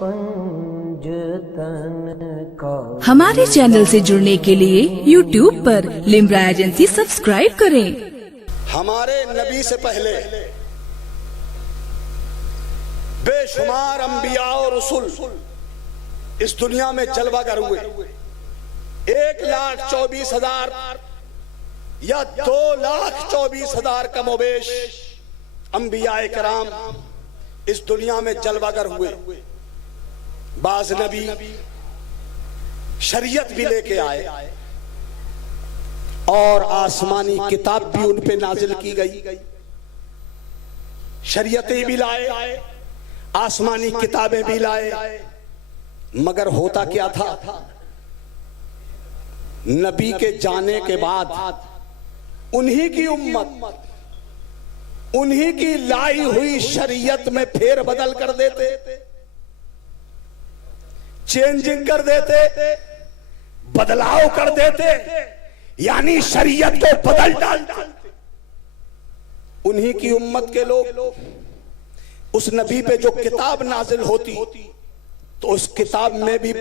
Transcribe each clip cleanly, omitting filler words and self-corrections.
पंजतन का। हमारे चैनल से जुड़ने के लिए YouTube पर लिम्रा एजेंसी सब्सक्राइब करें। हमारे नबी से पहले बेशुमार अंबिया और रसूल इस दुनिया में जलवागर हुए। 1,24,000 या 2,24,000 कमोबेश अंबिया कराम इस दुनिया में जलवागर हुए। बाज नबी शरीयत भी लेके आए और आसमानी किताब भी उन पे नाजिल की गई। शरीयतें भी लाए, आसमानी किताबें भी लाए, मगर होता क्या था, नबी के जाने के बाद उन्हीं की उम्मत उन्हीं की लाई हुई शरीयत में फेर बदल कर देते, चेंजिंग कर देते, बदलाव कर देते, यानी शरीयत को बदल डालते। उन्हीं की उम्मत के लोग उस नबी पे जो किताब नाजिल होती तो उस किताब में भी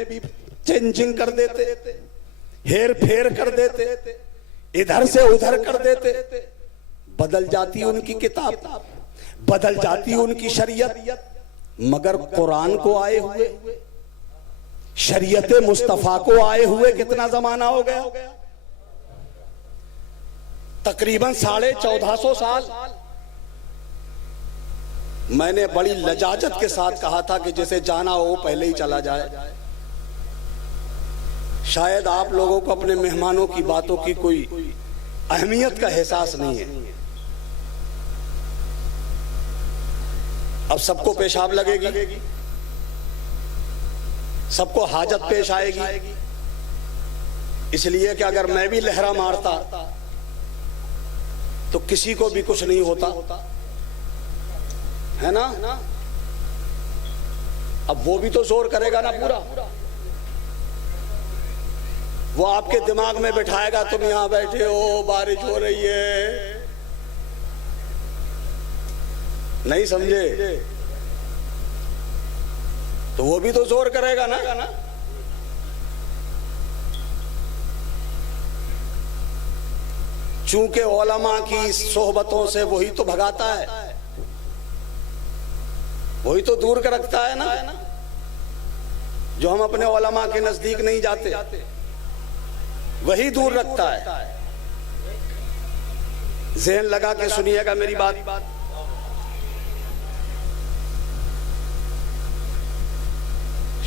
चेंजिंग कर देते, हेर फेर कर देते, इधर से उधर कर देते। बदल जाती उनकी किताब, बदल जाती उनकी शरीयत, मगर कुरान को आए हुए, शरीयत मुस्तफा को आए हुए कितना जमाना हो गया? तकरीबन 1450 साल। मैंने बड़ी लजाजत के साथ कहा था कि जैसे जाना हो पहले ही चला जाए। शायद आप लोगों को अपने मेहमानों की बातों की कोई अहमियत का एहसास नहीं है। अब सबको पेशाब लगेगी, सबको हाजत पेश आएगी, इसलिए कि अगर मैं भी लहरा मारता तो किसी को भी कुछ नहीं होता, है ना? अब वो भी तो जोर करेगा ना पूरा, वो आपके दिमाग में बिठाएगा तुम यहां बैठे हो, बारिश हो रही है, नहीं समझे? तो वो भी तो जोर करेगा ना। चूंकि उलमा की सोहबतों से वही तो भगाता है, वही तो दूर कर रखता है ना। जो हम अपने उलमा के नजदीक नहीं जाते वही दूर रखता है। ज़हन लगा के सुनिएगा मेरी बात।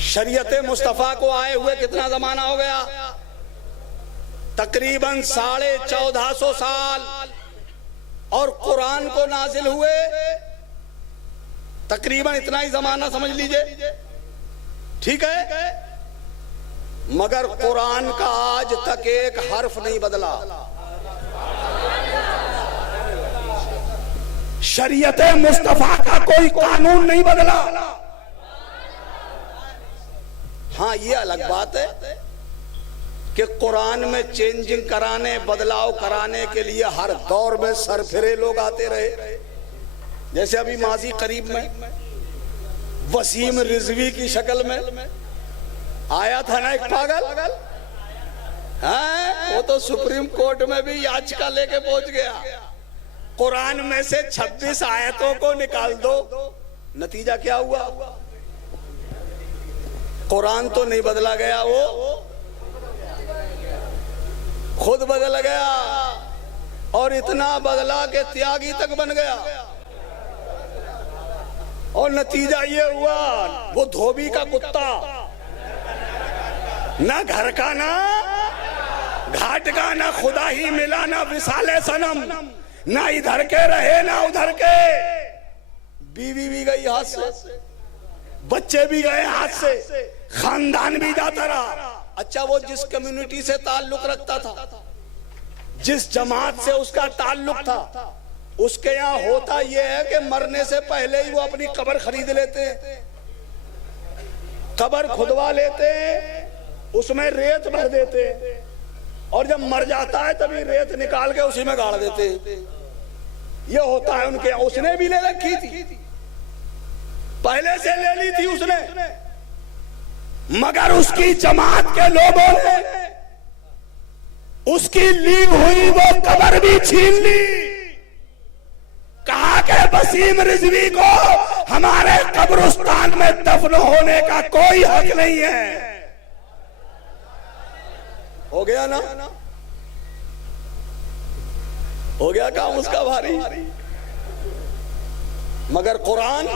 शरीयत मुस्तफा को आए हुए कितना जमाना हो गया? तकरीबन 1450 साल। और कुरान को नाजिल हुए तकरीबन इतना ही जमाना समझ लीजिए, ठीक है? मगर कुरान का आज तक एक हर्फ नहीं बदला। शरीयत मुस्तफा का कोई कानून नहीं बदला। हाँ, ये अलग बात है कि कुरान में चेंजिंग कराने, बदलाव कराने के लिए हर दौर में सरफिरे लोग आते रहे। जैसे अभी माजी करीब में वसीम रिजवी की शक्ल में आया था ना एक पागल, हाँ, वो तो सुप्रीम कोर्ट में भी याचिका लेके पहुंच गया। कुरान में से 26 आयतों को निकाल दो, नतीजा क्या हुआ? कुरान तो नहीं बदला गया, वो खुद बदल गया, और इतना बदला कि त्यागी तक बन गया। और नतीजा ये हुआ, वो धोबी का कुत्ता, ना घर का ना घाट का, ना खुदा ही मिला, ना विसाले सनम, ना इधर के रहे ना उधर के। बीवी भी गई हाथ से, बच्चे भी गए हाथ से, खानदान भी जाता रहा। अच्छा, वो जिस कम्युनिटी से ताल्लुक रखता था, जिस जमात से उसका ताल्लुक था, उसके यहाँ होता यह है कि मरने से पहले ही वो अपनी कब्र खरीद लेते हैं, कब्र खुदवा लेते हैं, उसमें रेत भर देते हैं, और जब मर जाता है तभी रेत निकाल के उसी में गाड़ देते हैं। ये होता है उनके। उसने भी ले रखी थी, पहले से ले ली थी उसने, मगर उसकी जमात के लोगों ने उसकी ली हुई वो कब्र भी छीन ली। कहा कि वसीम रिजवी को हमारे कब्रिस्तान में दफन होने का कोई हक नहीं है। हो गया ना, हो गया काम उसका भारी। मगर कुरान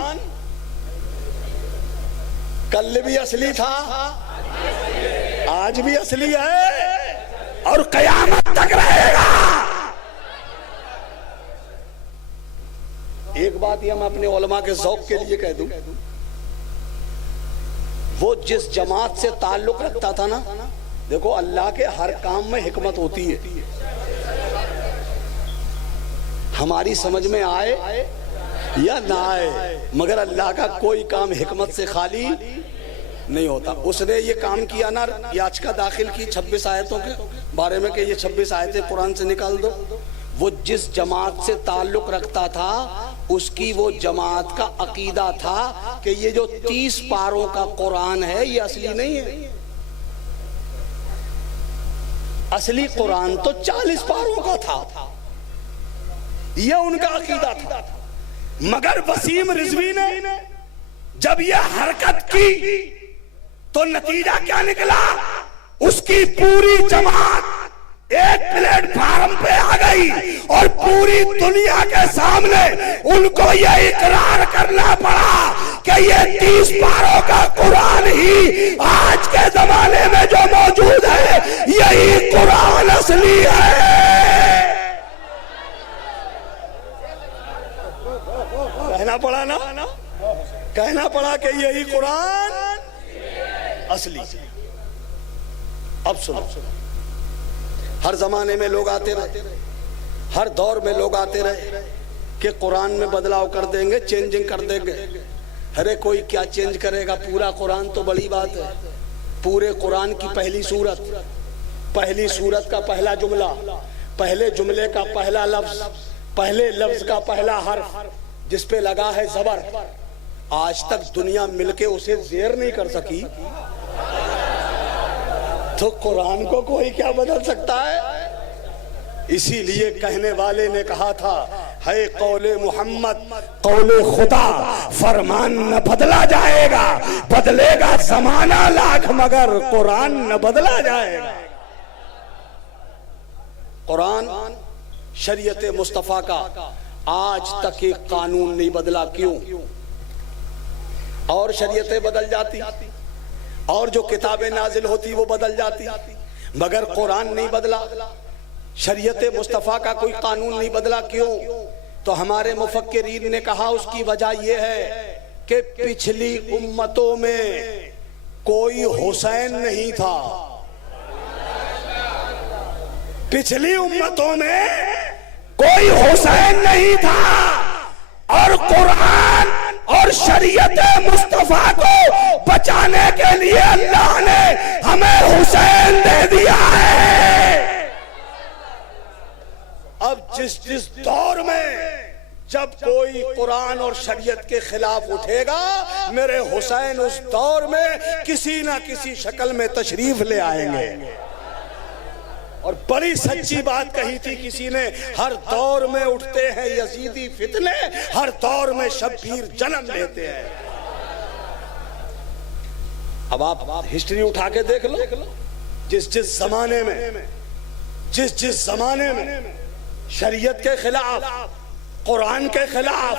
कल भी असली था, आज भी असली है और कयामत तक रहेगा। एक बात ही हम अपने उलमा के ज़ौक़ के लिए कह दूं, वो जिस जमात से ताल्लुक रखता था ना, देखो अल्लाह के हर काम में हिकमत होती है, हमारी समझ में आए या ना आए, मगर अल्लाह का कोई काम हिकमत से खाली नहीं होता। उसने ये काम किया ना, याचिका दाखिल की 26 आयतों के बारे में कि ये 26 आयतें कुरान से निकाल दो। वो जिस जमात से ताल्लुक रखता था उसकी वो जमात का अकीदा था कि ये जो 30 पारों का कुरान है ये असली नहीं है। असली कुरान तो 40 पारों का था, ये उनका अकीदा था। मगर वसीम रिजवी ने जब यह हरकत की तो नतीजा क्या निकला? उसकी पूरी जमात एक प्लेटफार्म पे आ गई और पूरी दुनिया के सामने उनको यह इकरार करना पड़ा कि ये 30 पारों का कुरान ही आज के जमाने में जो मौजूद है यही कुरान असली है। कहना पड़ा ना, कहना पड़ा कि यही कुरान असली। अब सुनो, हर जमाने में लोग आते रहे, हर दौर में लोग आते रहे कि कुरान में बदलाव कर देंगे, चेंजिंग कर देंगे। अरे कोई क्या चेंज करेगा, पूरा कुरान तो बड़ी बात है। पूरे कुरान की पहली सूरत, पहली सूरत का पहला जुमला, पहले जुमले का पहला लफ्ज, पहले लफ्ज का पहला हर्फ जिस पे लगा है जबर, आज तक दुनिया मिलके उसे जेर नहीं कर सकी, तो कुरान को कोई क्या बदल सकता है? इसीलिए कहने वाले ने कहा था, है कौले मोहम्मद कौले खुदा, फरमान न बदला जाएगा, बदलेगा जमाना लाख मगर कुरान न बदला जाएगा। कुरान शरीयत मुस्तफा का आज तक एक कानून नहीं बदला। क्यों? और शरीयतें बदल जाती और जो किताबें नाजिल होती वो बदल जाती, मगर कुरान नहीं बदला, शरीयत मुस्तफा का कोई कानून नहीं बदला। क्यों? तो हमारे मुफक्किरीन ने कहा उसकी वजह यह है कि पिछली उम्मतों में कोई हुसैन नहीं था। पिछली उम्मतों में कोई हुसैन नहीं था और कुरान और शरीयत मुस्तफा को बचाने के लिए अल्लाह ने हमें हुसैन दे दिया है। अब जिस जिस दौर में जब कोई कुरान और शरीयत के खिलाफ उठेगा, मेरे हुसैन उस दौर में किसी ना किसी शक्ल में तशरीफ ले आएंगे। और बड़ी सच्ची बात कही थी किसी ने, हर दौर में उठते हैं यजीदी फितने, हर दौर में शब्बीर जन्म लेते हैं। अब आप हिस्ट्री उठा के देख लो, जिस जिस जमाने में, जिस जिस जमाने में शरीयत के खिलाफ, कुरान के खिलाफ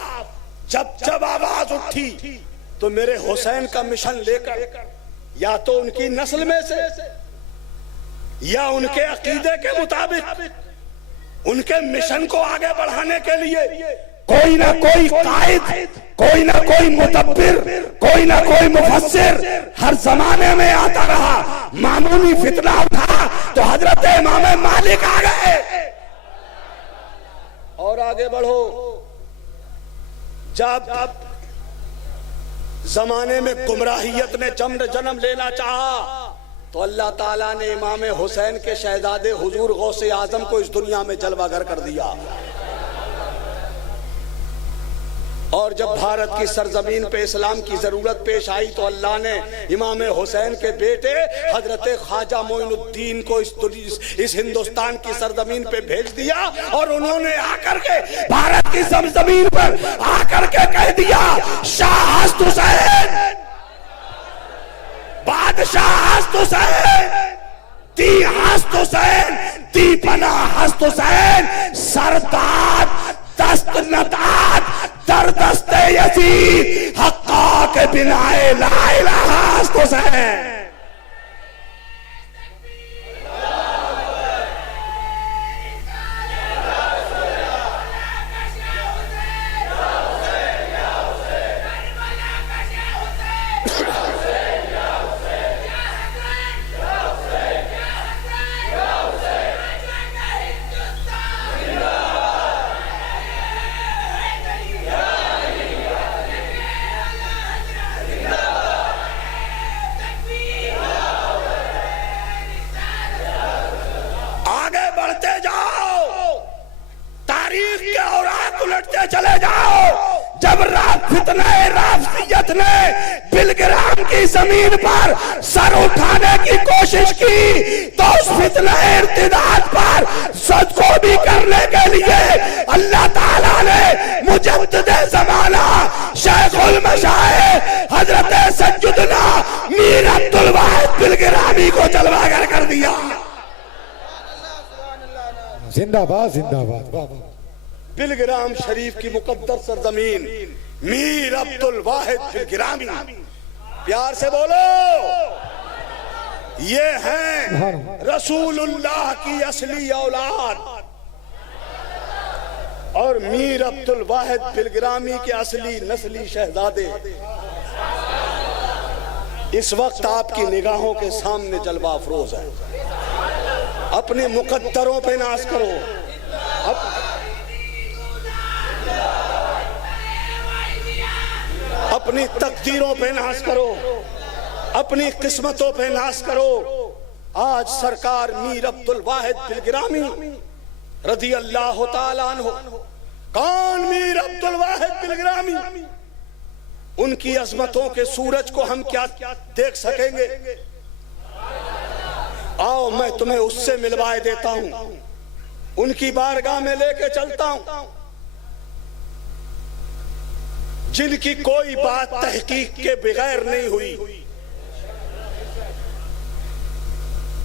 जब जब आवाज उठी, तो मेरे हुसैन का मिशन लेकर या तो उनकी नस्ल में से या उनके अकीदे के मुताबिक उनके मिशन को आगे बढ़ाने के लिए कोई ना कोई कायद, कोई ना कोई मुदब्बिर, कोई ना कोई मुफस्सिर हर जमाने में आता रहा। मामूली फितना उठा तो हजरत इमाम मालिक आ गए और आगे बढ़ो। जब जमाने में गुमराहियत ने जन्म लेना चाहा, तो अल्लाह ताला ने इमाम हुसैन के शहजादे हुजूर गौसे आजम को इस दुनिया में जलवागर कर दिया। और जब भारत की सरजमीन पे इस्लाम की जरूरत पेश आई तो अल्लाह ने इमाम हुसैन के बेटे हजरत ख्वाजा मोइनुद्दीन को इस हिंदुस्तान की सरजमीन पे भेज दिया और उन्होंने आकर के भारत की सरजमीन पर आकर के कह दिया, शाह हस्त हुसैन, बादशाह हस्त हुसैन, दी हस्त हुसैन, दी पना हस्त हुसैन, सरदार दस्त नदात दरदस्ते यजीद हक्का के बिनाए ला इलाहा हस्त हुसैन। चले जाओ, जब राफियत ने बिलग्राम की जमीन पर सर उठाने की कोशिश की तो उस फितने इर्तिदाद पर सदको भी करने के लिए अल्लाह ताला ने मुजद्दिद ज़माना शेखुल मशाइख हजरत सज्जुदना मीर अब्दुल वाहिद बिलग्रामी को जलवागर कर दिया। जिंदाबाद जिंदाबाद। बिलग्राम शरीफ की मुकद्दस सरजमीन मीर अब्दुल वाहिद बिलग्रामी, प्यार से बोलो, ये हैं रसूलुल्लाह की असली औलाद और मीर अब्दुल वाहिद बिलग्रामी के असली नस्ली शहजादे इस वक्त आपकी निगाहों के सामने जलवा अफरोज है। अपने मुकद्दरों पे नाज करो, अपनी तकदीरों पे नाज करो, अपनी किस्मतों पे नाज करो। आज सरकार मीर अब्दुल वाहिद बिलग्रामी रज़ी अल्लाह ताला अन्हु, कौन मीर अब्दुल वाहिद बिलग्रामी, उनकी अजमतों के सूरज को हम क्या देख सकेंगे? आओ मैं तुम्हें उससे मिलवाए देता हूं, उनकी बारगाह में लेके चलता हूं जिनकी कोई बात तहकीक के बगैर नहीं हुई।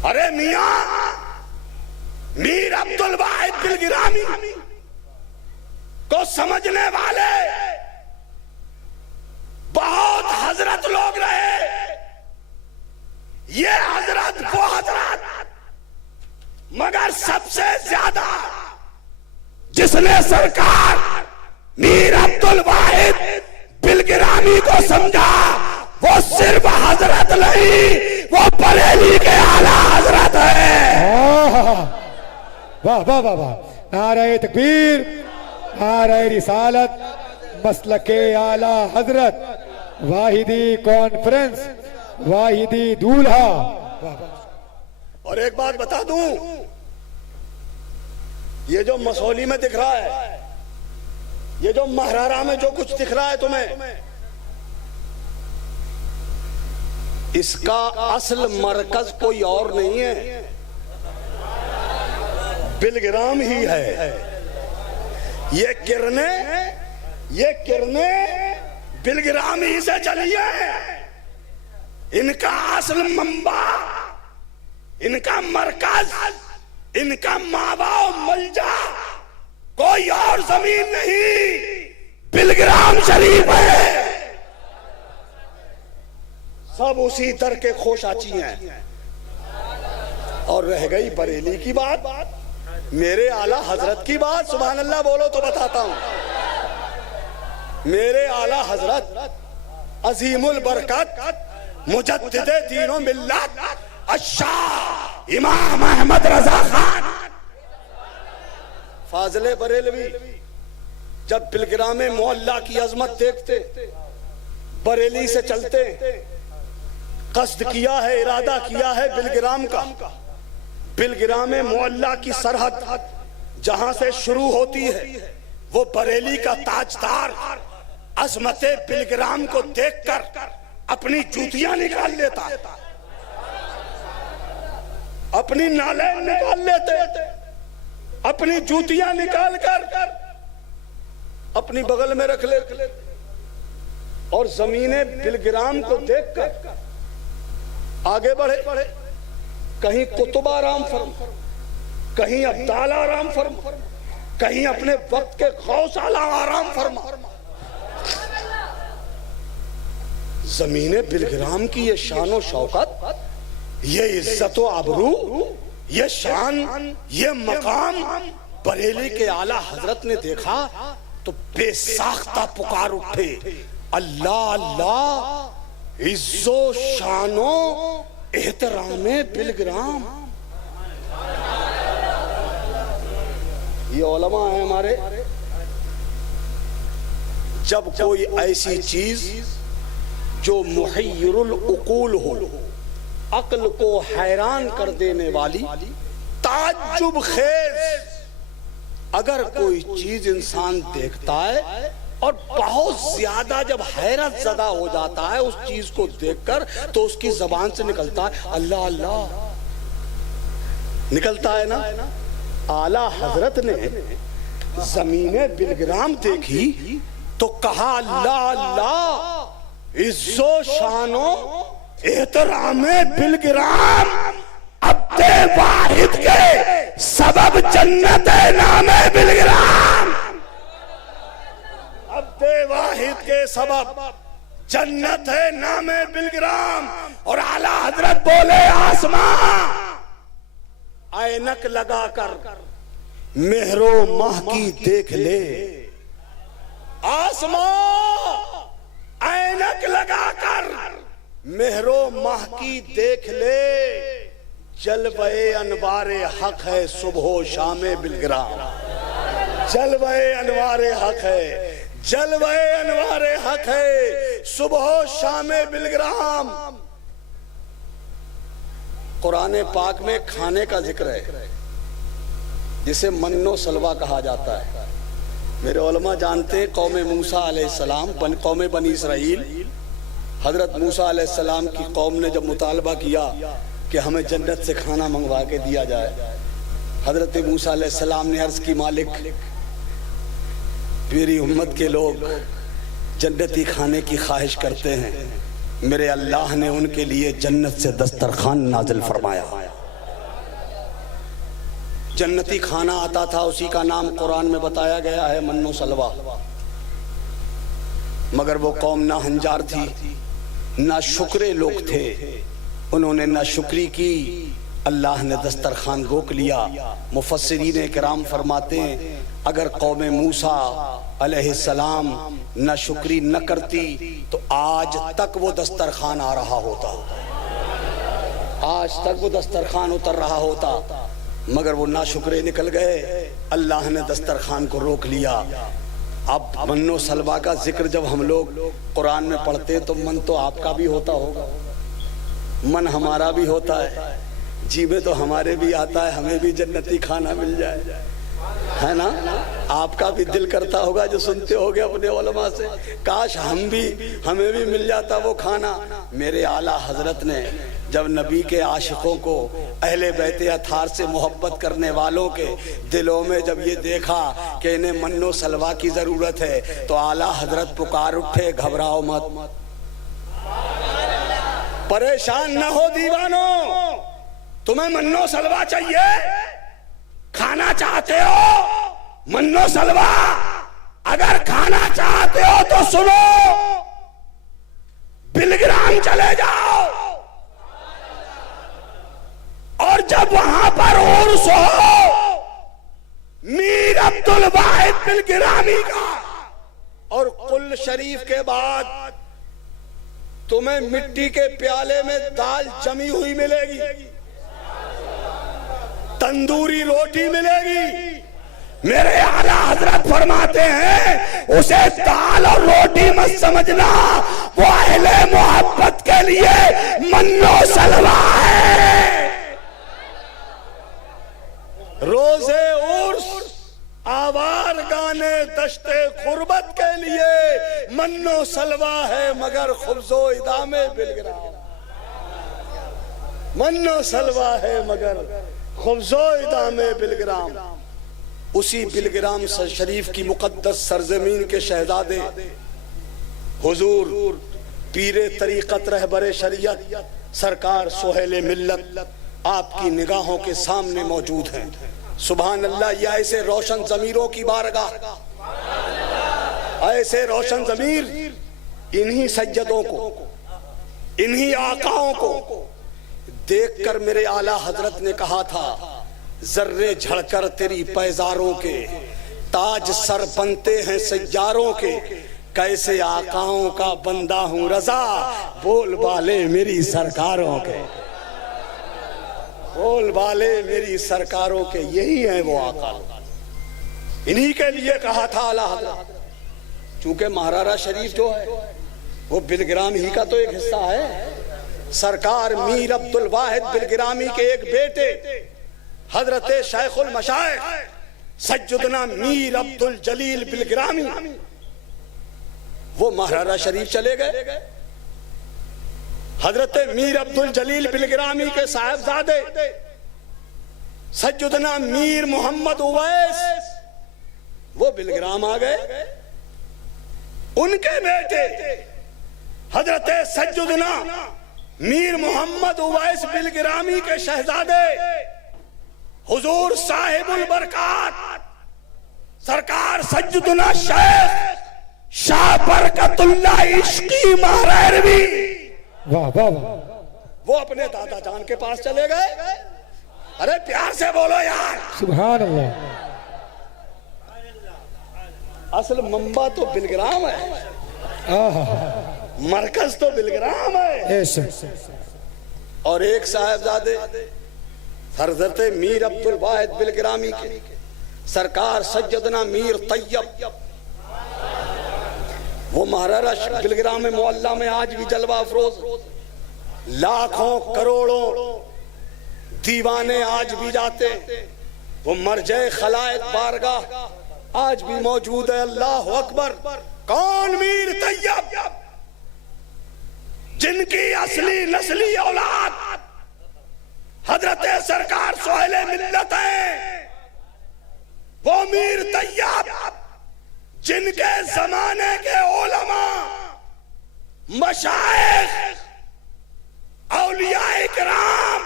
अरे मियां, मीर अब्दुल वाहिद बिलग्रामी को समझने वाले बहुत हजरत लोग रहे। ये हजरत वो हजरत, मगर सबसे ज्यादा जिसने सरकार मीर अब्दुल वाहिद बिलग्रामी को समझा वो सिर्फ हजरत नहीं, वो बरेली के आला हजरत है। वाह वाह वाह वाह, नारे तकबीर, नारे रिसालत, मसलके आला हजरत, वाहिदी कॉन्फ्रेंस, वाहिदी दूल्हा। और एक बात बता दूं, ये जो मसौली में दिख रहा है, ये जो महरारा में जो कुछ दिख रहा है तुम्हें, इसका असल मरकज कोई और नहीं है, बिलग्राम ही है। ये किरणें बिलग्राम ही से चली है। इनका असल मंबा, इनका मरकज, इनका मावा मलजा कोई और जमीन नहीं, बिलग्राम शरीफ है। सब उसी दर के खोशाची हैं। और रह गई बरेली की बात, मेरे आला हजरत की बात, सुभान अल्लाह बोलो तो बताता हूं। मेरे आला हजरत अजीमुल बरकत मुजद्दिद दीनो मिल्लत अशाह इमाम अहमद रजा खान फाजिले बरेलवी जब बिलग्राम मोहल्ला की अजमत देखते, बरेली से चलते, कस्द किया है, इरादा किया है बिलग्राम का। बिलग्राम मोहल्ला की सरहद जहां से शुरू होती है वो बरेली का ताजदार अजमत बिलग्राम को देखकर अपनी जूतियां निकाल लेता, अपनी नालें निकाल लेते, अपनी जूतियां निकाल कर अपनी बगल में रख लेते और ज़मीने बिलग्राम को देखकर आगे बढ़े। कहीं कुतुबा आराम फरमा, कहीं अब्दाल आराम फरमा, कहीं अपने वक्त के गौस आला आराम फरमा। ज़मीने बिलग्राम की ये शान और शौकत, ये इज्जत व आबरू, ये शान, ये मकाम बरेली के आला हजरत ने देखा तो बेसाख्ता पुकार उठे, अल्लाह अल्लाह, इज्जो शानो एहतरामे बिलग्राम। ये उलमा है हमारे। जब कोई ऐसी चीज जो मुहय्यरुल उकूल हो, अक्ल को हैरान कर देने वाली, ताज्जुब खेज अगर कोई चीज इंसान देखता है और बहुत ज्यादा जब हैरत ज़दा हो जाता है उस चीज को देखकर, तो उसकी जबान से निकलता है अल्लाह अल्लाह, निकलता है ना। आला हजरत ने ज़मीने बिलग्राम देखी तो कहा अल्लाह अल्लाह, इज्जो शानो एहतरामे बिलग्राम, अब्दे वाहिद के सबब जन्नत है नामे बिलग्राम। अब्दे वाहिद के सबब जन्नत है नामे बिलग्राम। और आला हजरत बोले आसमां ऐनक लगाकर मेहरो माह की देख ले, आसमां ऐनक लगाकर मेहरो माह की देख ले, जलवे अनवारे हक है सुबह शामे बिलग्राम। जलवे अनवारे हक है, जलवे अनवारे हक है सुबह शामे बिलग्राम। कुरान पाक में खाने का जिक्र है जिसे मन्नो सलवा कहा जाता है। मेरे उलमा जानते हैं कौम मूसा अलैहिस्सलाम, कौम बनी इसराइल, हजरत मूसा अलैहिस्सलाम की कौम ने जब मुतालबा किया कि हमें जन्नत से खाना मंगवा के दिया जाए, हजरत मूसा अलैहिस्सलाम ने अर्ज की, मालिक मेरी उम्मत के लोग जन्नती खाने की ख्वाहिश करते हैं, मेरे अल्लाह ने उनके लिए जन्नत से दस्तरखान नाजिल फरमाया। जन्नती खाना आता था, उसी का नाम कुरान में बताया गया है मन्नो सलवा। मगर वो कौम ना हंजार थी, ना शुक्रे लोग थे, उन्होंने ना शुक्री की, अल्लाह ने दस्तरखान रोक लिया। मुफस्सिरीन किराम फरमाते हैं अगर कौम मूसा अलैहिस्सलाम ना शुक्री न करती तो आज तक वो दस्तरखान आ रहा होता, आज तक वो दस्तरखान उतर रहा होता। मगर वो ना शुक्रे निकल गए, अल्लाह ने दस्तरखान को रोक लिया। अब मन्नो सलवा का जिक्र जब हम लोग कुरान में पढ़ते तो मन तो आपका भी होता होगा, मन हमारा भी होता है, जी में तो हमारे भी आता है हमें भी जन्नती खाना मिल जाए, है ना। आपका भी दिल करता होगा जो सुनते होगे अपने उलमा से, काश हमें भी मिल जाता वो खाना। मेरे आला हजरत ने जब नबी के आशिकों को, अहले बैत अथार से मोहब्बत करने वालों के दिलों में जब ये देखा कि इन्हें मन्नो सलवा की जरूरत है, तो आला हजरत पुकार उठे, घबराओ मत, परेशान न हो दीवानो, तुम्हें मन्नो सलवा चाहिए, खाना चाहते हो मन्नो सलवा, अगर खाना चाहते हो तो सुनो, बिलग्राम चले जाओ और जब वहां पर उर्स हो मीर अब्दुल वाहिद बिलग्रामी का, और कुल शरीफ के बाद तुम्हें मिट्टी के प्याले में दाल जमी हुई मिलेगी, तंदूरी रोटी मिलेगी। मेरे आला हजरत फरमाते हैं उसे दाल और रोटी मत समझना, वो अहले मोहब्बत के लिए मन्नो सलवा है। रोजे उर्स आवार गाने दश्ते खुरबत के लिए बिलग्राम, मन्नो सलवा है मगर खुब्ज़ो में बिलग्राम। उसी बिलग्राम शरीफ की मुकद्दस सरजमीन के शहजादे हुजूर पीरे तरीक़त रहबरे शरीयत सरकार सोहेले मिल्लत आपकी निगाहों के सामने मौजूद हैं। सुभान अल्लाह। ये ऐसे रोशन ज़मीरों की बारगाह, ऐसे रोशन ज़मीर, इन्हीं सज्जदों को, इन्हीं आकाओं को देखकर मेरे आला हजरत ने कहा था, जर्रे झड़कर तेरी पैजारों के ताज सर बनते हैं सज्जारों के, कैसे आकाओं का बंदा हूं रजा, बोल बाले मेरी सरकारों के, बोल बाले मेरी सरकारों के। यही है वो आका, इन्हीं के लिए कहा था आला हजरत। चूंकि महारारा शरीफ जो है वो बिलग्राम ही का तो एक हिस्सा है। सरकार मीर अब्दुल वाहिद बिलग्रामी के एक बेटे हजरत शेखुल मशाइख सज्जुदना मीर अब्दुल जलील बिलग्रामी वो महारारा शरीफ चले गए। हजरत मीर अब्दुल जलील बिलग्रामी के साहिबजादे सज्जुदना मीर मोहम्मद उवैस वो बिलग्राम आ गए। उनके बेटे हजरत सज्जुदना मीर मोहम्मद उवैस बिलग्रामी के शहजादे हुजूर साहिबुल बरकात सरकार सज्जुदना शेख शाह बरकतुल्लाह इश्की महरवी, वाह वाह वाह, वो अपने दादा जान के पास चले गए। अरे प्यार से बोलो यार, सुभान अल्लाह। असल मंबा तो बिलग्राम है, मरकज तो बिलग्राम है। और एक साहिबजादे हजरत मीर अब्दुल वाहिद बिलग्रामी के सरकार सज्जदना मीर तैयब वो महारारा बिलग्राम में मोहल्ला में आज भी जलवा अफरोज, लाखों करोड़ों दीवाने आज भी जाते। वो मरजे खलायत बारगाह आज भी मौजूद है। अल्लाह अकबर। कौन मीर तैयब जिनकी असली नस्ली औलाद हजरत सरकार सोहेले मिल्लत है, वो मीर तैयब जिनके जमाने के उलमा मशाइख औलिया इकराम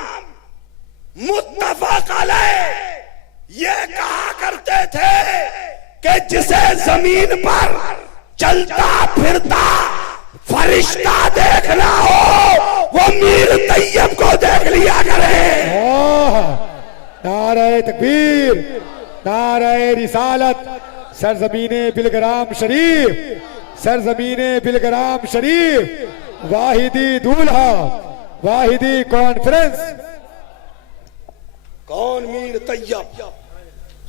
मुत्तफक अलैह ये कहा करते थे कि जिसे जमीन पर चलता फिरता फरिश्ता देखना हो वो मीर तैयब को देख लिया करे। नारे तकबीर, नारे रिसालत। सरजमीने बिलग्राम शरीफ, सरजमीने बिलग्राम शरीफ, वाहिदी दूल्हा, वाहिदी कॉन्फ्रेंस। कौन मीर तैयब?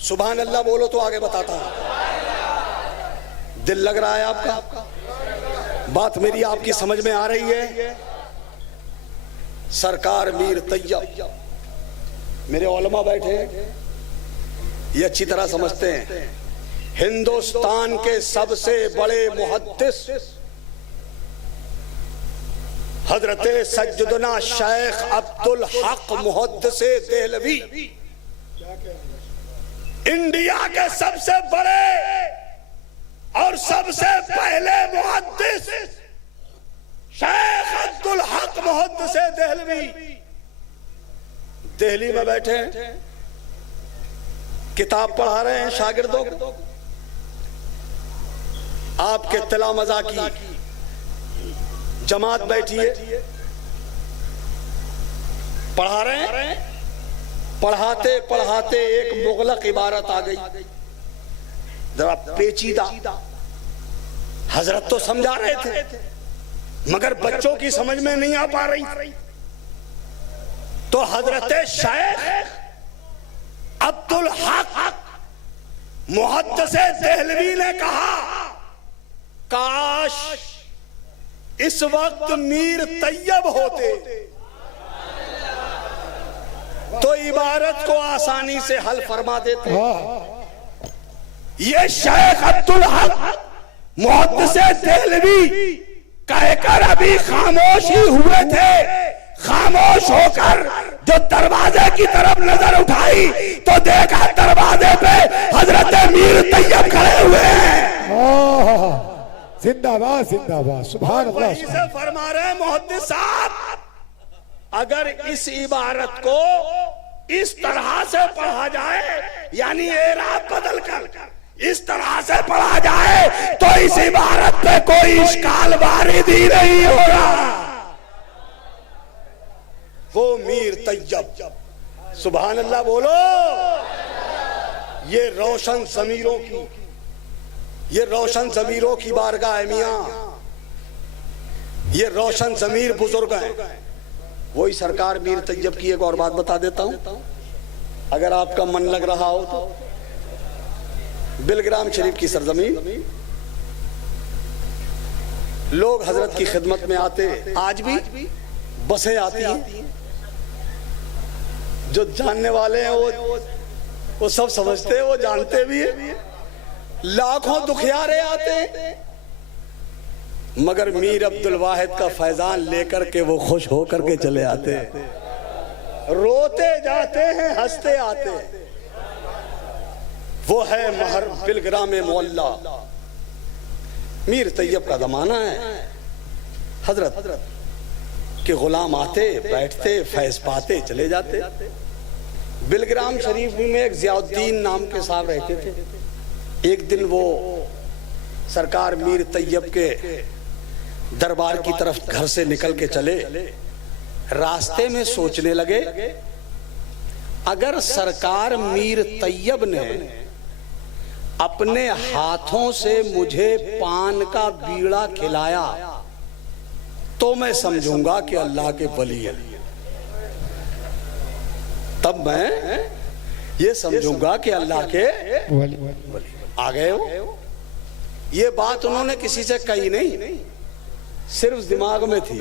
सुभान अल्लाह बोलो तो आगे बताता हूं। दिल लग रहा है आपका? बात मेरी आपकी समझ में आ रही है? सरकार मीर तैयब, मेरे उलमा बैठे ये अच्छी तरह समझते हैं, हिंदुस्तान के सबसे बड़े मुहद्दिस हजरत सज्जुदना शेख अब्दुल हक मुहद्दिसे देहलवी, इंडिया के सबसे बड़े और सबसे पहले मुहद्दिस शेख अब्दुल हक मुहद्दिसे देहलवी दिल्ली में बैठे हैं, किताब पढ़ा रहे हैं शागिर्दों को। आपके तिला मजा की जमात बैठी है, पढ़ा रहे हैं। पढ़ाते पढ़ाते एक मुगलक इबारत आ गई, जरा पेचीदा। हजरत तो समझा रहे थे मगर बच्चों की समझ में नहीं आ पा रही। तो हजरत शेख अब्दुल हक मुहद्दिसे देहलवी ने कहा, काश इस वक्त मीर तैयब होते तो इबारत को आसानी से हल फरमा देते। ये शेख अब्दुल हक मुहद्दिसे देहलवी कहकर अभी खामोश ही हुए थे। खामोश होकर जो दरवाजे की तरफ नजर उठाई तो देखा दरवाजे पे हजरत मीर तैयब खड़े हुए हैं। जिंदाबाद जिंदाबाद, सुभान अल्लाह। वहीं से फरमा रहे मुहद्दिस साहब, अगर इस इबारत को इस तरह से पढ़ा जाए, यानी एराब बदल कर इस तरह से पढ़ा जाए, तो इस इबारत पे कोई इश्काल वारिद ही नहीं होगा। वो मीर तैयब, सुभान अल्लाह बोलो। ये रोशन ज़मीरों की, ये रोशन ज़मीरों की बारगाह है मियां, ये रोशन ज़मीर बुजुर्ग हैं। वही सरकार मीर तैयब की एक और बात बता देता हूं, अगर आपका मन लग रहा हो तो। बिलग्राम शरीफ की सरजमीन, लोग हजरत की खिदमत में आते, आज भी बसें आती हैं। जो जानने वाले हैं वो सब समझते हैं, वो जानते भी हैं। लाखों दुखियारे आते हैं, मगर मीर अब्दुल वाहिद का फैजान लेकर के वो खुश होकर के चले आते हैं, रोते जाते हैं, हंसते आते हैं। वो है महर बिलग्राम मोहल्ला। मीर तैयब का जमाना है, हजरत के गुलाम आते, बैठते, फैज पाते, चले जाते। बिलग्राम शरीफ में एक ज़ियाउद्दीन नाम के साहब रहते थे। एक दिन वो सरकार मीर तैयब के दरबार की तरफ घर से निकल के चले, रास्ते में सोचने लगे, अगर सरकार मीर तैयब ने अपने हाथों से मुझे पान का बीड़ा खिलाया तो मैं समझूंगा कि अल्लाह के वली है। तब मैं ये समझूंगा कि अल्लाह के वली आ गए हो। ये बात उन्होंने किसी से कही नहीं, सिर्फ दिमाग में थी,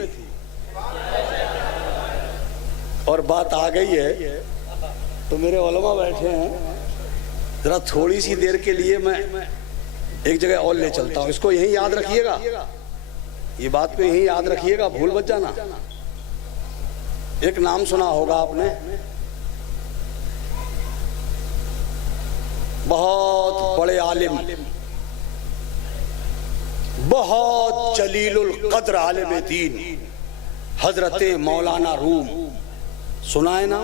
और बात आ गई है। तो मेरे उलमा बैठे हैं, जरा थोड़ी सी देर के लिए मैं एक जगह और ले चलता हूं, इसको यहीं याद रखिएगा, ये बात को यहीं याद रखिएगा, भूल मत जाना। एक नाम सुना होगा आपने, बहुत बड़े आलिम, बहुत जलीलुल कद्र आलिम दीन, हजरत मौलाना रूम, सुना है ना?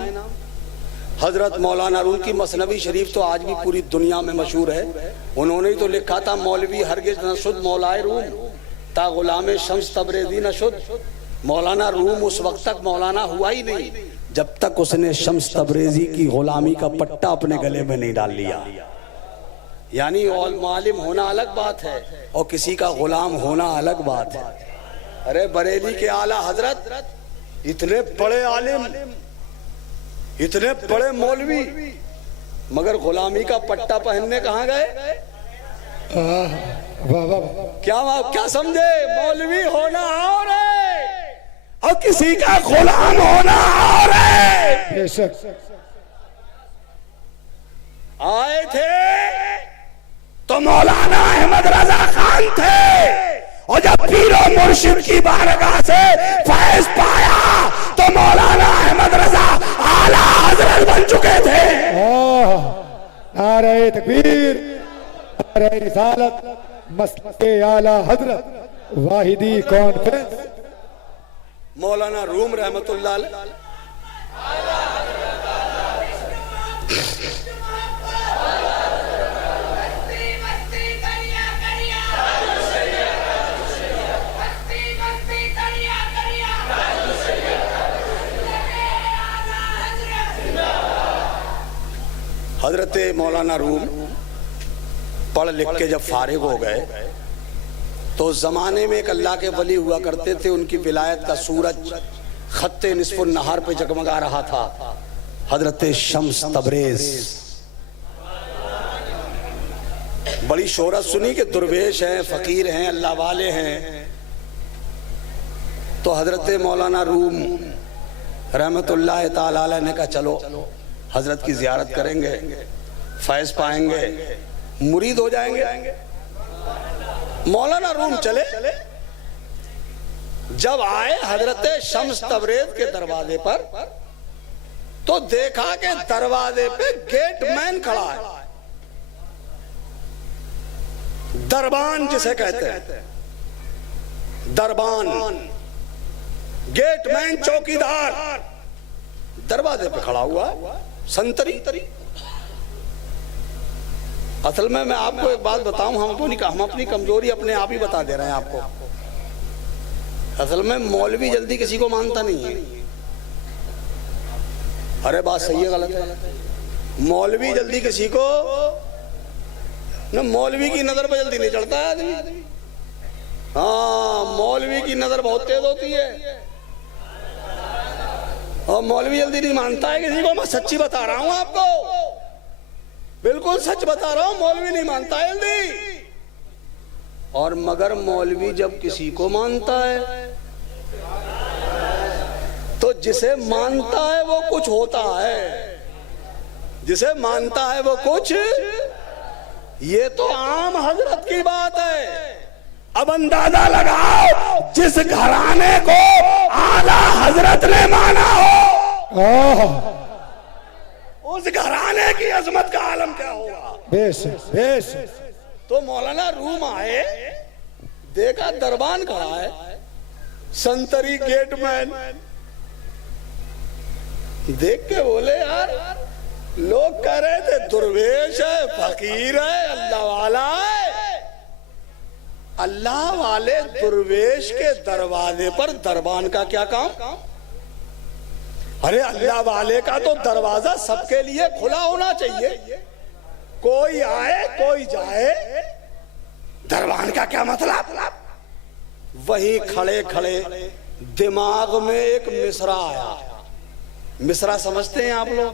हजरत मौलाना रूम की मसनवी शरीफ तो आज भी पूरी दुनिया में मशहूर है। उन्होंने ही तो लिखा था, मौलवी हरगिज न शुद्ध मौलाए रूम ता गुलाम शम्स तबरेज़ी न शुद्ध। मौलाना रूम उस वक्त तक मौलाना हुआ ही नहीं जब तक उसने शम्स तबरेज़ी की गुलामी का पट्टा अपने गले में नहीं डाल लिया। यानी मालिम होना अलग बात है और किसी का गुलाम होना अलग बात है। अरे बरेली के आला हजरत, इतने बड़े आलिम, इतने बड़े मौलवी, मगर गुलामी का पट्टा पहनने कहाँ गए? क्या समझे? मौलवी होना और है और किसी का गुलाम होना और है। आए थे तो मौलाना अहमद रजा खान थे, और जब पीरो मुर्शिद की बारगाह से फैज पाया तो मौलाना अहमद रजा आला हजरत बन चुके थे। नारे तकबीर, नारे रिसालत, मसलके आला हजरत वाहिदी कॉन्फ्रेंस। मौलाना रूम रहमतुल्लाह अलैह हजरत मौलाना रूम पढ़ लिख के जब फारिग हो गए तो उस जमाने में एक अल्लाह के वली हुआ करते थे, उनकी विलायत का सूरज खत्ते निस्फुन नहार पे जगमगा रहा था, हजरत शम्स तबरेज। बड़ी शोहरत सुनी कि दुर्वेश हैं, फकीर हैं, अल्लाह वाले हैं। तो हजरत मौलाना रूम रहमतुल्लाह ताला अलैह ने कहा, चलो हजरत की जियारत करेंगे, फैज पाएंगे, मुरीद हो जाएंगे। मौलाना रूम चले, जब आए हजरत शम्स तबरेज के दरवाजे पर तो देखा कि दरवाजे पे गेटमैन खड़ा है, दरबान जिसे कहते हैं, दरबान, गेटमैन, चौकीदार दरवाजे पे खड़ा हुआ, संतरी। असल में मैं आपको एक बात बताऊं, हम अपनी कमजोरी अपने आप ही बता दे रहे हैं आपको। असल में मौलवी जल्दी किसी को मानता नहीं है। अरे बात सही है गलत है? मौलवी जल्दी किसी को न, मौलवी की नजर पर जल्दी नहीं चढ़ता है आदमी। हाँ, मौलवी की नजर बहुत तेज होती है और मौलवी जल्दी नहीं मानता है किसी को। मैं सच्ची बता रहा हूं आपको, बिल्कुल सच बता रहा हूं, मौलवी नहीं मानता है जल्दी। और मगर मौलवी जब किसी को मानता है तो जिसे मानता है वो कुछ होता है, जिसे मानता है वो कुछ। ये तो आम हजरत की बात है। अब अंदाजा लगाओ, जिस घराने को आला हजरत ने माना हो, उस घराने की अजमत का आलम क्या होगा। बेश बेश। तो मौलाना रूम आए, देखा दरबान खड़ा है, संतरी गेटमैन। देख के बोले यार, लोग कह रहे थे दुर्वेश है, फकीर है, अल्लाह वाला है। अल्लाह वाले दुर्वेश के दरवाजे पर दरबान का क्या काम? अरे अल्लाह वाले का तो दरवाजा सबके लिए खुला होना चाहिए, कोई आए कोई जाए, दरबान का क्या मतलब? वही खड़े खड़े दिमाग में एक मिसरा आया। मिसरा समझते हैं आप लोग?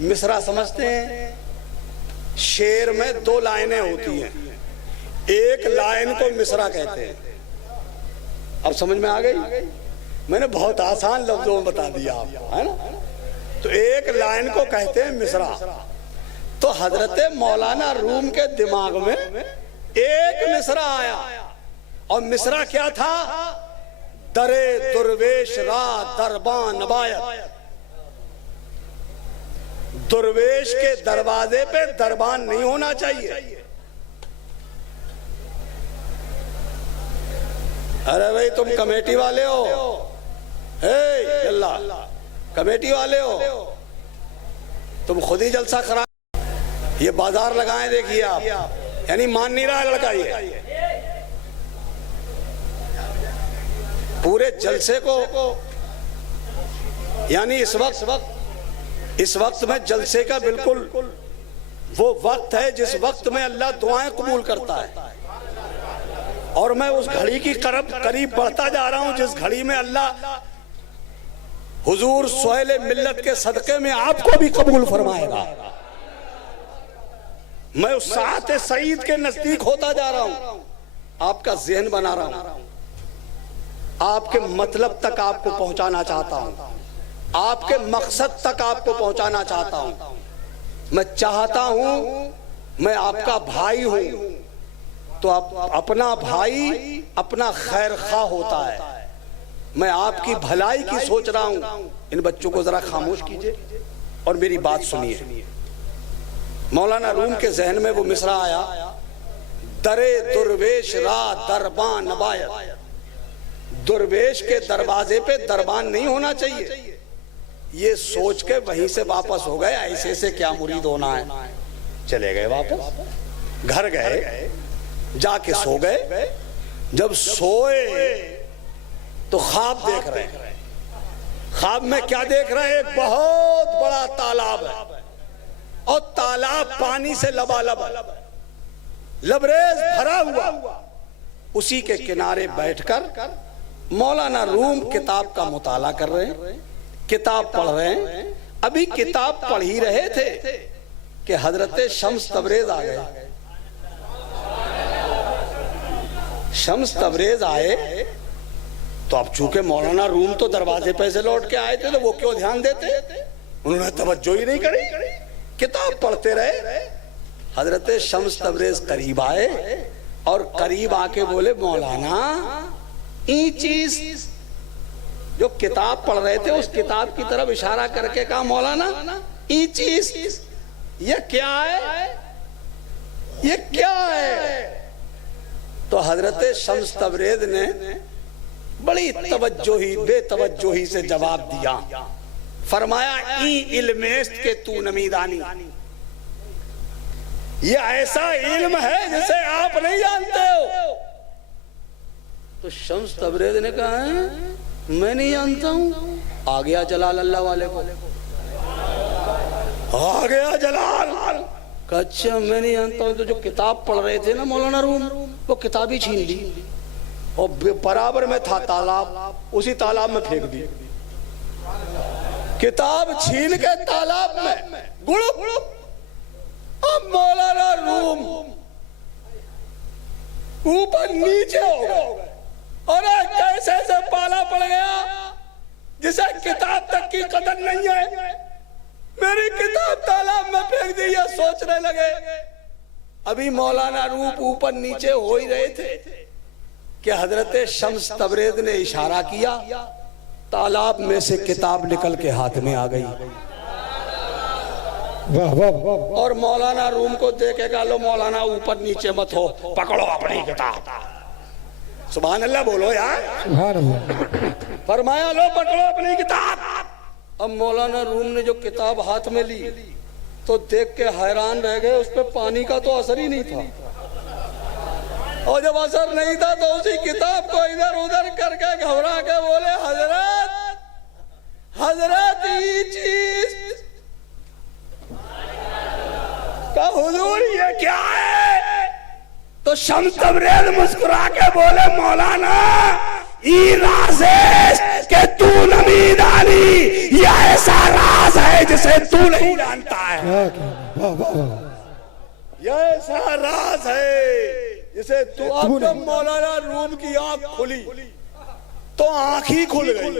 मिसरा समझते हैं? शेर में दो लाइनें होती हैं, एक लाइन को मिसरा कहते हैं। अब समझ में आ गई? मैंने बहुत आसान लफ्जों में बता दिया आपको, है ना? तो एक लाइन को कहते हैं मिसरा। तो हजरत मौलाना रूम के दिमाग में एक मिसरा आया, और मिसरा क्या था? दरे दुर्वेश रा दरबान नबायत। दुर्वेश के दरवाजे पे दरबान नहीं होना चाहिए। अरे भाई तुम कमेटी वाले हो, अल्लाह कमेटी वाले हो, तुम खुद ही जलसा खराब, ये बाजार लगाए देखिए आप, यानी मान नहीं रहा है लड़का ये। पूरे जलसे को, यानी इस वक्त में जलसे का बिल्कुल वो वक्त है जिस वक्त में अल्लाह दुआएं कबूल करता है, और मैं उस घड़ी की करीब बढ़ता जा रहा हूं जिस घड़ी में अल्लाह हुजूर सोहेल मिल्लत के सदके में आपको भी कबूल फरमाएगा। मैं उस साथ सईद के नजदीक होता जा रहा हूं, आपका ज़हन बना रहा हूं, आपके मतलब तक आपको पहुंचाना चाहता हूं, आपके मकसद तक आपको पहुंचाना चाहता हूं। मैं चाहता हूं, मैं आपका भाई हूं, तो अपना भाई अपना खैर खा होता है। मैं आपकी भलाई की सोच रहा हूं। इन बच्चों को जरा खामोश कीजिए और मेरी बात सुनिए। मौलाना रूम के जहन में वो मिसरा आया, दरे दुर्वेश रा दरबान नबायत। दुर्वेश के दरवाजे पे दरबान नहीं होना चाहिए। ये सोच के वहीं से वापस हो गए, ऐसे से क्या मुरीद होना है। चले गए वापस, घर गए, जाके सो गए। जब सोए तो ख्वाब देख रहे हैं। ख्वाब में क्या देख रहे हैं? बहुत बड़ा तालाब है और तालाब पानी से लबालब, लबरेज भरा हुआ। उसी के किनारे बैठकर मौलाना रूम किताब का मुताला कर रहे हैं, किताब पढ़ रहे हैं। अभी किताब पढ़ ही रहे थे कि हजरत शम्स तबरेज आ गए। शम्स तबरेज आए तो अब चूंकि मौलाना रूम तो दरवाजे पे से लौट के आए थे, तो वो क्यों ध्यान देते? उन्होंने तवज्जो ही नहीं करी, किताब पढ़ते रहे। हजरत शम्स तबरेज करीब आए और करीब आके बोले, मौलाना ई चीज जो किताब पढ़ रहे थे उस किताब की तरफ इशारा करके कहा मौलाना ई चीज ये क्या है, ये क्या है? तो हजरत शम्स तबरेज ने बड़ी तवज्जोही बेतवज्जोही से जवाब दिया, फरमाया ई इल्मेस्त के तू नमीदानी, ये ऐसा इल्म है जिसे आप नहीं जानते हो। तो शम्स तबरेज ने कहा है मैं नहीं जानता हूं। आ गया जलाल अल्लाह वाले को, आ गया जलाल। अच्छा मैं नहीं जानता हूं। तो जो किताब पढ़ रहे थे ना मौलाना रूम, वो किताब ही छीन ली और बराबर में था तालाब, उसी तालाब में फेंक दी। किताब छीन के तालाब में गुड़ुप। अब मौलाना रूम ऊपर नीचे हो गए। अरे कैसे से पाला पड़ गया जिसे किताब तक की कदर नहीं है, मेरी किताब तालाब में फेंक दी। ये सोचने लगे। अभी मौलाना रूप ऊपर नीचे हो ही रहे थे कि हजरत शम्स तबरेज ने इशारा किया, तालाब में से किताब निकल के हाथ में आ गई। वाह वाह वाह। और मौलाना रूम को देखेगा, लो मौलाना ऊपर नीचे मत हो, पकड़ो अपनी किताब। सुभान अल्लाह बोलो यार, सुभान अल्लाह। फरमाया लो पकड़ो अपनी किताब। अब मौलाना रूम ने जो किताब हाथ में ली तो देख के हैरान रह गए, उस पर पानी का तो असर ही नहीं था। और जब असर नहीं था तो उसी किताब को इधर उधर करके घबरा के बोले हजरत, हजरत ये चीज का हुजूर ये क्या है? तो शम्स तबरेज मुस्कुरा के बोले मौलाना ई राज है कि तू नमीदानी, ये ऐसा राज है जिसे तू नहीं जानता है। वाह वाह वाह। ये ऐसा राज है जिसे तू। अब जब मौलाना रूम की आंख खुली तो आंख ही खुल गई।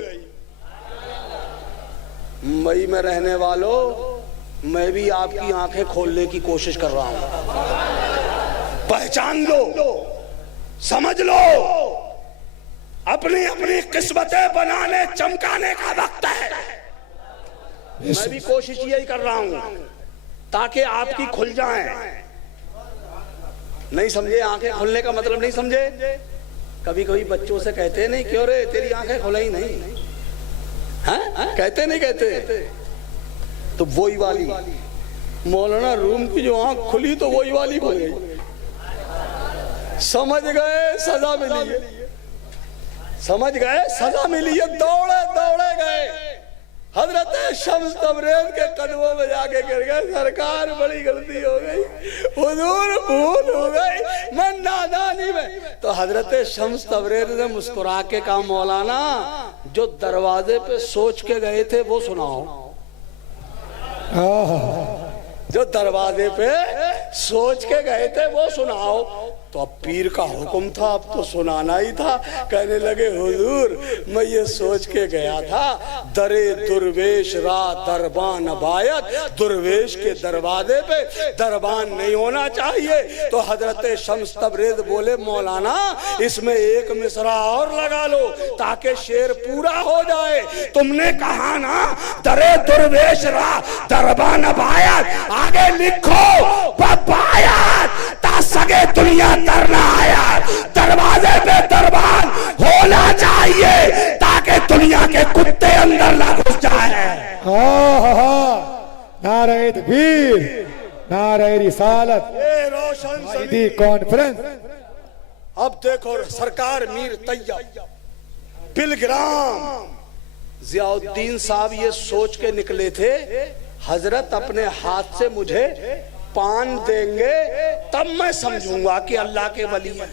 मई में रहने वालों, मैं भी आपकी आंखें खोलने की कोशिश कर रहा हूं। पहचान लो, समझ लो, अपनी अपनी किस्मतें बनाने चमकाने का वक्त है। मैं भी कोशिश यही कर रहा हूं ताकि आपकी खुल जाएं। नहीं समझे? आंखें खुलने का मतलब नहीं समझे? कभी कभी बच्चों से कहते नहीं क्यों रे तेरी आंखें खुलाई नहीं, हैं? कहते नहीं कहते? तो वही वाली मौलाना रूम की जो आंख खुली तो वही वाली खुल गई। समझ गए सजा मिली है, समझ गए सजा मिली है। दौड़े दौड़े गए, हजरत शम्स तबरेज के कदमों में जाके गिर गए। सरकार बड़ी गलती हो गई, हुजूर भूल हो गई, मैं नादानी में। तो हजरत शम्स तबरेज ने मुस्कुरा के कहा मौलाना जो दरवाजे पे सोच के गए थे वो सुनाओ। जो दरवाजे पे सोच के गए थे वो सुनाओ। तो अब पीर का हुक्म था, अब तो सुनाना ही था। कहने लगे हुजूर मैं ये सोच के गया था, दरे दुर्वेश रा दरबान बायत, दुर्वेश के दरवाजे पे दरबान नहीं होना चाहिए। तो हजरत शम्स तबरेज बोले मौलाना इसमें एक मिसरा और लगा लो ताकि शेर पूरा हो जाए। तुमने कहा ना दरे दुर्वेश रा दरबान बायत, आगे लिखो बायत ता सगे दुनिया तरना आया। दरवाजे पे दरबान होना चाहिए ताकि दुनिया के कुत्ते अंदर ना घुस जाए। नारे तकबीर, नारे रिसालत, ये रोशन वाहिदी कॉन्फ्रेंस। अब देखो सरकार मीर तैयब बिलग्राम जियाउद्दीन साहब ये सोच के निकले थे हजरत अपने हाथ से मुझे पान देंगे तब मैं समझूंगा कि अल्लाह के वली है।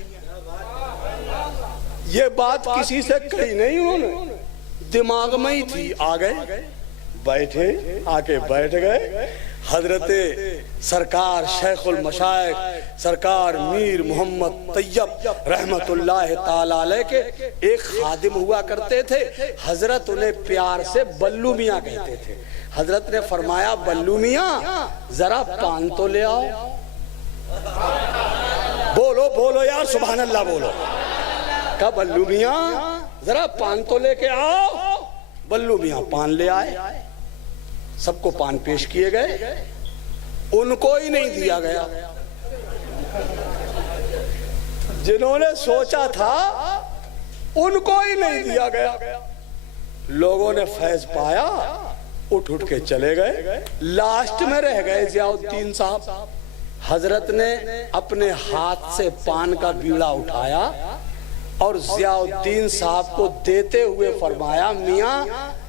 ये बात किसी से कही नहीं उन्होंने, दिमाग में ही थी। आ गए, बैठे, आके बैठ गए। हजरत सरकार शेखुल मशाइख सरकार मीर मोहम्मद तैयब रहमतुल्लाह ताला अलैह के एक खादिम हुआ करते थे। हजरत उन्हें प्यार से बल्लू मियाँ कहते थे। हजरत ने फरमाया बल्लू मियाँ जरा पान तो ले आओ। बोलो बोलो यार सुभान अल्लाह बोलो। कहा बल्लू मियां जरा पान तो लेके आओ। बल्लू मियां पान ले आए, सबको पान पेश किए गए, उनको ही नहीं दिया गया। जिन्होंने सोचा था उनको ही नहीं दिया गया। लोगों ने फैज पाया, उठ उठ के चले गए। लास्ट में रह गए जियाउद्दीन साहब। हजरत ने अपने हाथ से पान का बीड़ा उठाया और जियाउद्दीन साहब को देते हुए फरमाया, मियां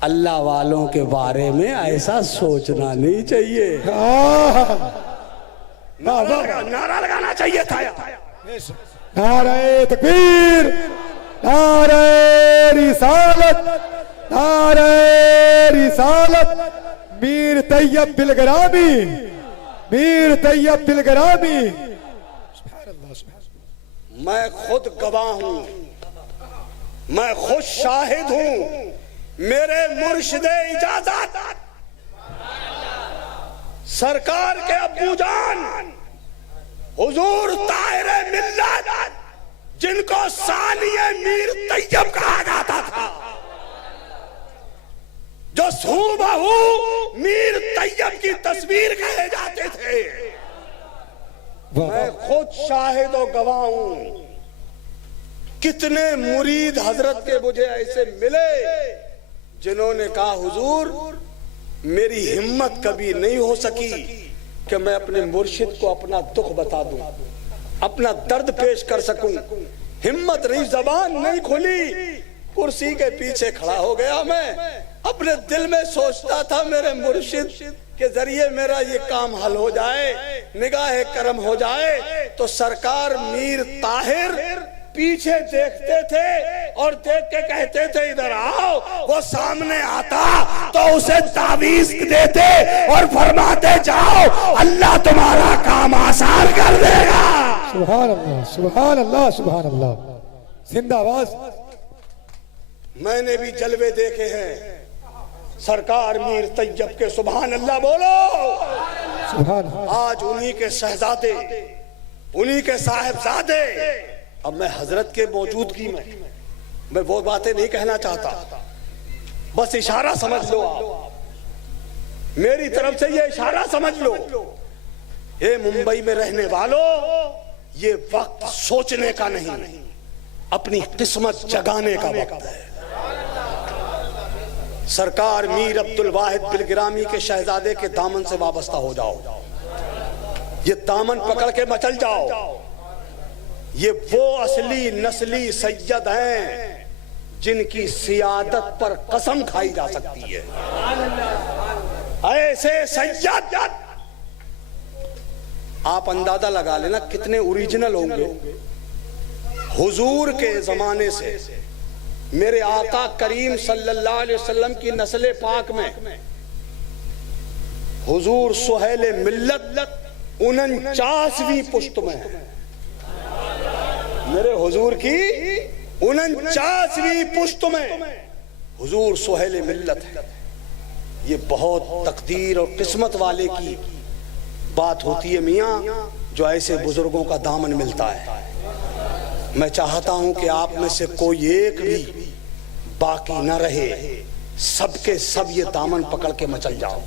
अल्लाह वालों के बारे में ऐसा सोचना नहीं चाहिए। नारा लगाना चाहिए था। नारे तकबीर, नारे रिसालत, नारे रिसालत। मीर तैयब बिलगरामी, मीर तैयब बिलगरामी। मैं खुद गवाह हूं, मैं खुद शाहिद हूं। मेरे मुर्शिदे इजाजत सरकार के अब्बूजान हुजूर ताहिरे मिल्लत, जिनको सानिए मीर तैयब कहा जाता था, जो सूबहू मीर तैयब की तस्वीर कहे जाते थे, मैं खुद शाहिद और गवाह हूं। कितने मुरीद हजरत के मुझे ऐसे मिले जिन्होंने कहा, हुजूर मेरी हिम्मत कभी नहीं हो सकी कि मैं अपने मुर्शिद को अपना दुख बता दूं, अपना दर्द पेश कर सकूं। हिम्मत नहीं, जबान नहीं खुली। कुर्सी के पीछे खड़ा हो गया। मैं अपने दिल में सोचता था मेरे मुर्शिद के जरिए मेरा ये काम हल हो जाए, निगाह करम हो जाए। तो सरकार मीर ताहिर पीछे देखते थे और देख के कहते थे इधर आओ। वो सामने आता तो उसे तावीज देते और फरमाते जाओ अल्लाह तुम्हारा काम आसान कर देगा। सुभान अल्लाह, सुभान अल्लाह, सुभान अल्लाह। जिंदाबाद। मैंने भी जलवे देखे हैं सरकार मीर तैयब के। सुभान अल्लाह बोलो। सुभान। आज उन्हीं के शहजादे, उन्हीं के साहिबजादे। अब मैं हजरत के मौजूदगी में मैं वो बातें नहीं कहना चाहता, बस इशारा समझ लो आप। मेरी तरफ से ये इशारा समझ लो, ये मुंबई में रहने वालों, ये वक्त सोचने का नहीं, अपनी किस्मत जगाने का वक्त है। सरकार मीर अब्दुल वाहिद बिलगिरामी के शहजादे के दामन से वाबस्ता हो जाओ। ये दामन पकड़ के मचल जाओ। ये वो असली नस्ली सैयद हैं जिनकी सियादत पर कसम खाई जा सकती है। ऐसे सैयद आप अंदाजा लगा लेना कितने ओरिजिनल होंगे। हुजूर के जमाने से मेरे आका करीम सल्लल्लाहु अलैहि वसल्लम की नस्ल पाक में हुजूर सुहेल मिल्लत 49वीं पुश्त में है। मेरे हुजूर की 49वीं पुश्त में हुजूर सुहेल मिल्लत है। ये बहुत तकदीर और किस्मत वाले की बात होती है मियाँ, जो ऐसे बुजुर्गों का दामन मिलता है। मैं चाहता हूं कि आप में से कोई एक भी बाकी न रहे, सबके सब ये दामन पकड़ के मचल जाओ।